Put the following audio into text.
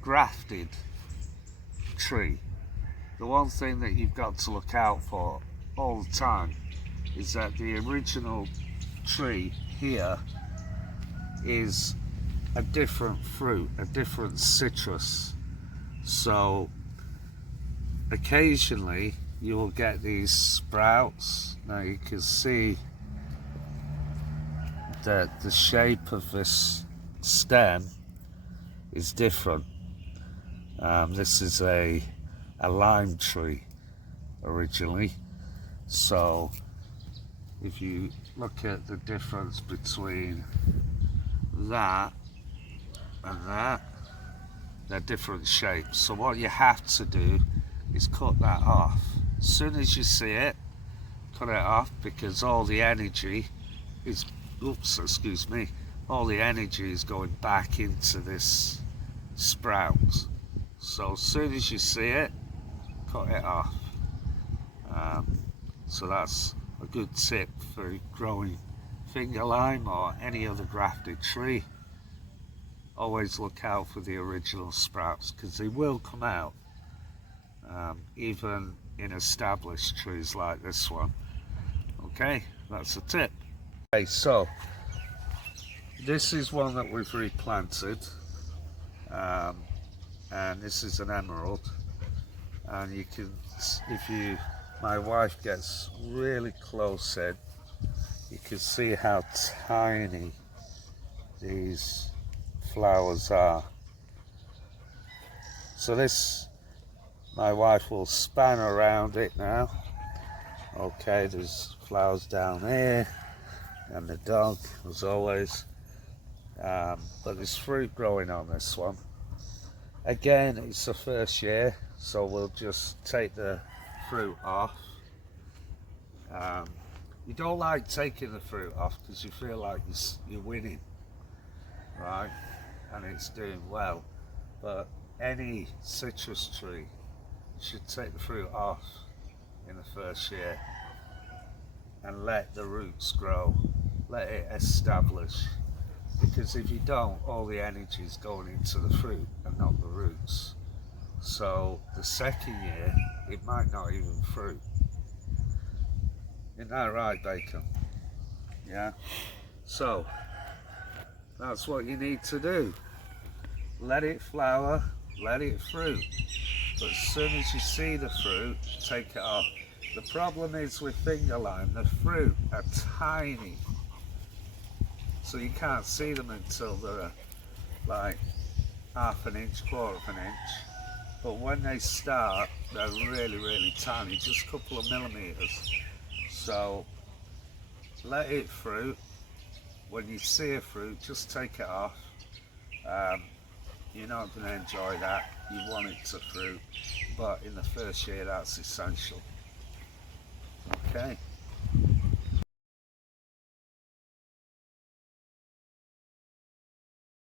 grafted tree, the one thing that you've got to look out for all the time is that the original tree here is a different fruit, a different citrus. So occasionally you will get these sprouts. Now you can see that the shape of this stem is different. This is a lime tree originally, so if you look at the difference between that and that, they're different shapes. So what you have to do is cut that off. As soon as you see it, cut it off, because all the energy is, all the energy is going back into this sprout. So as soon as you see it, cut it off. So that's a good tip for growing fingerlime or any other grafted tree. Always look out for the original sprouts, because they will come out, even in established trees like this one. Okay, that's a tip. Okay, so this is one that we've replanted, and this is an emerald, and you can, my wife gets really close in, you can see how tiny these flowers are. So this, my wife will span around it now. Okay, there's flowers down here, and the dog, as always. But there's fruit growing on this one. Again, it's the first year, so we'll just take the fruit off. You don't like taking the fruit off because you feel like you're winning, right? And it's doing well. But any citrus tree should take the fruit off in the first year and let the roots grow, let it establish. Because if you don't, all the energy is going into the fruit and not the roots. So the second year, it might not even fruit. Isn't that right, Bacon? Yeah? So, that's what you need to do. Let it flower, let it fruit. But as soon as you see the fruit, take it off. The problem is with fingerlime, the fruit are tiny. So you can't see them until they're like half an inch, quarter of an inch. But when they start, they're really, really tiny, just a couple of millimeters. So let it fruit. When you see a fruit, just take it off. You're not going to enjoy that. You want it to fruit, but in the first year, that's essential. Okay.